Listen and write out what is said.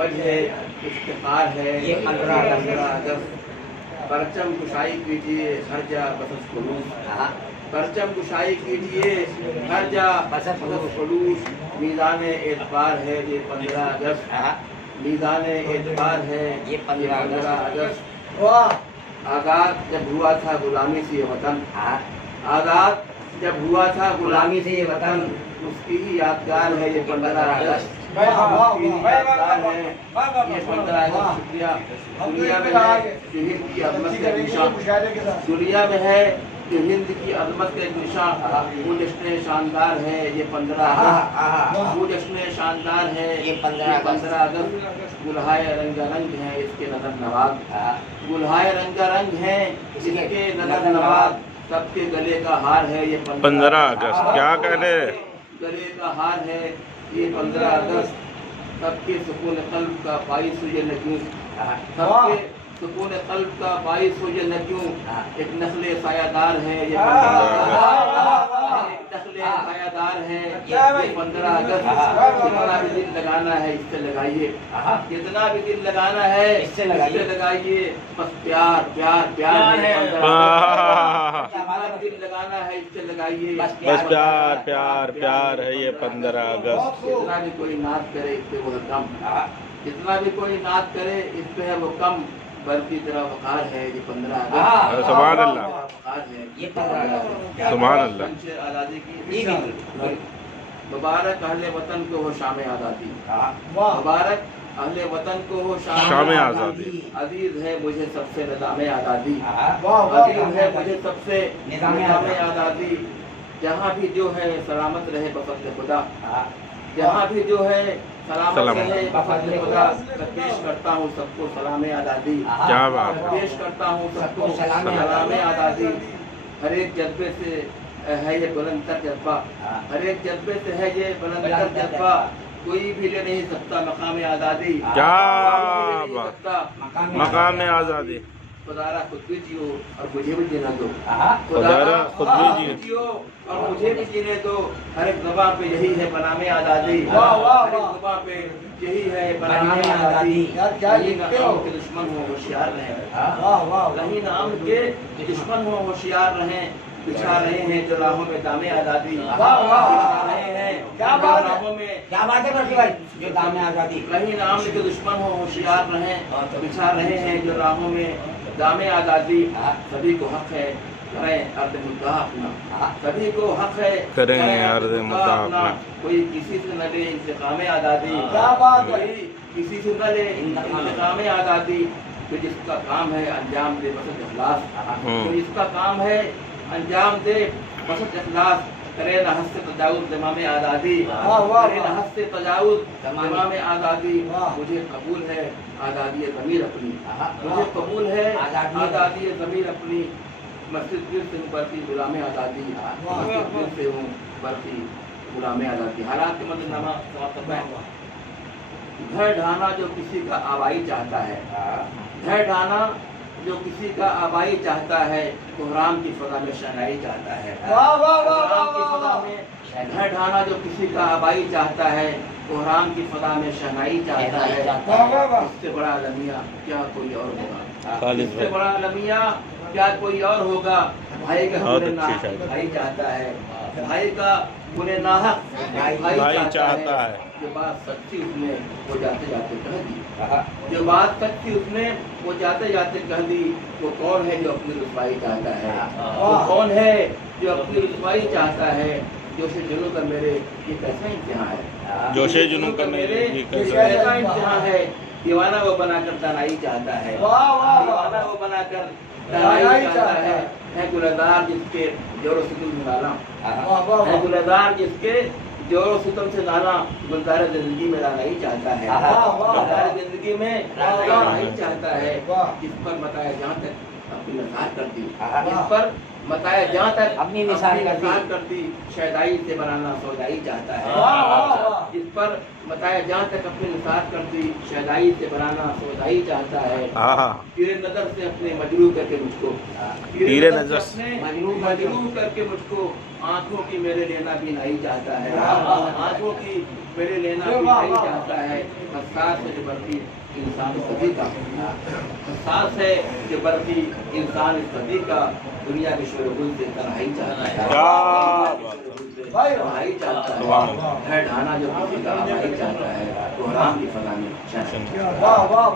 वजह इफ्तिखार है ये 15 अगस्त। परचम कुशाई कीजिए हर जा बसस खुलूस, परचम कुशाई कीजिए हर जा बसस खुलूस। मीज़ान एतबार है ये 15 अगस्त, मीज़ान एतबार है ये 15 अगस्त। आज़ाद जब हुआ था गुलामी से ये वतन, आज़ाद जब हुआ था गुलामी से ये वतन, उसकी ही यादगार है ये 15 अगस्त। उसकी ही यादगार है ये 15 अगस्त। शुक्रिया। दुनिया में है जो हिंद की अजमत का निशान, दुनिया में है जो हिंद की अजमत का एक निशान, वो जश्न शानदार है ये 15 अगस्त, वो जश्न शानदार है ये 15 अगस्त। गुलहाय रंगारंग है इसके नजर नवाज, गुलहाय रंगारंग है इसके नजर नवाज। सबके गले का हार है ये 15 अगस्त। क्या कहने, गले का हार है ये 15 अगस्त। सबके सुकून कल्ब का बाइस ये न क्यों, सबके सुकून कल्ब का बाइस ये न क्यों। एक नस्ल सायादार है ये 15 अगस्त, एक नस्ल सायादार है ये 15 अगस्त। जितना भी दिल लगाना है इससे लगाइए, जितना भी दिल लगाना है इससे लगाइए। बस प्यार प्यार प्यार है, दिल लगाना है इससे लगाइए। बस प्यार प्यार प्यार है ये 15 अगस्त। जितना भी कोई नाच करे इस पे वो है कम, जितना भी कोई नाच करे इस पे है वो कम, बल्कि तेरा वक़ार है ये 15 अगस्त। सुभान अल्लाह, वक़ार है ये 15 अगस्त। सुभान अल्लाह। आज़ादी की मुबारक अहले वतन को हो शाम आज़ादी, मुबारक अहले वतन को हो शाम आज़ादी। अजीज है मुझे सबसे निज़ाम आज़ादी, अजीज है मुझे सबसे निज़ाम आज़ादी। जहाँ भी जो है सलामत रहे बफज़्ल खुदा, जहाँ भी जो है सलामत रहे बफज़्ल खुदा। पेश करता हूँ सबको सलाम आज़ादी, क्या बात, पेश करता हूँ सबको सलाम आज़ादी। हर एक जज्बे से है ये बुलंदतर जज्बा, हर एक जज्बे से है ये बुलंदतर जज्बा। कोई भी ले नहीं सकता मकाम आज़ादी, क्या मकाम आज़ादी। खुदारा खुद भी जियो और मुझे भी जीने दो, खुदारा खुद भी जियो और मुझे भी जीने दो। हर एक ज़बान पे यही है बनामे आज़ादी, हर एक ज़बान पे यही है बनामे आज़ादी। कहीं नाम के दुश्मन हो होशियार रहें, कहीं नाम के दुश्मन हो होशियार रहें। बिछा रहे हैं जो राहों में दामे आज़ादी, बिछा रहे हैं क्या बात राहों में, क्या बात है बर्फी भाई, जो दामे आज़ादी। कहीं नाम के दुश्मन हो होशियार रहें, बिछा रहे हैं जो राहों में दामे आज़ादी। सभी को हक है करें अर्द मुद्दा अपना, सभी को हक है करें अर्द मुद्दा अपना। कोई किसी से न ले इंतकाम आज़ादी, कोई किसी से न ले इंतकाम आज़ादी। तो जिसका काम है अंजाम दे बस इखलास, तो जिसका काम है अंजाम दे बस इखलास। करे न हद से तजावुज़ ज़माम आज़ादी, करे न हद से तजावुज़ ज़माम आज़ादी। मुझे कबूल है आज़ादी ज़मीर अपनी, मुझे कबूल है आज़ादी ज़मीर अपनी। मस्जिद दिल से हूँ बरती गुलाम आज़ादी, मस्जिद दिल से हूँ बरती गुलाम आज़ादी। हालात के मद्देनज़र समाप्त है। घर ढाना जो किसी का आबाई चाहता है, घर ढाना जो किसी का आबाई चाहता है, कोहराम की फजा में शहनाई चाहता है। कोहराम की फजा में घर ढाना जो किसी का आबाई चाहता है, कोहराम की फजा में शहनाई चाहता है। इससे बड़ा अलमिया क्या कोई और होगा, इससे बड़ा अलमिया क्या कोई और होगा। भाई का गुनाह भाई चाहता है, भाई का गुनाह भाई चाहता है। जो बात सच्ची उसने वो जाते जाते कह दी, जो बात सच्ची उसने वो जाते जाते कह दी। वो कौन है जो अपनी रुसवाई चाहता है, वो कौन है जो अपनी रुसवाई चाहता है। जोशे जुनून का मेरे ये कैसा इम्तिहान है, जोशे जुनून का मेरे ये कैसा इम्तिहान है। दीवाना वो बनाकर तनाई चाहता है, दीवाना वो बनाकर तनाई चाहता है। गुलजार जिसके जोरों से दिल मिलाना, है गुलजार जिसके जोरों सितम से गाना। गुलजार जिंदगी में रहना ही चाहता है, गुलजार जिंदगी में रहना ही चाहता है। जिस पर बताया जहाँ तक अपनी नज़ार कर दी, जिस पर बताया जहाँ तक अपनी निशान कर दी। शहदाई से बनाना सौदाई चाहता है, जिस पर बताया जहाँ तक अपने निसार कर दी शहदाई से बनाना सौदाई चाहता है। हाँ तीरे नजर से अपने मजरूर करके मुझको तीरे नजर से अपने मजरूर करके मुझको आंखों की मेरे लेना भी नहीं चाहता है। आंखों की मेरे लेना भी नहीं चाहता है। हसास है जबरती इंसान सदी का, हसास है जबरती इंसान सदी का, दुनिया के शोरगुल से तन्हाई चाहता है। तन्हाई चाहता है ढाना जो किसी का तन्हाई चाहता है, वो हराम की फना में चैन। वाह वाह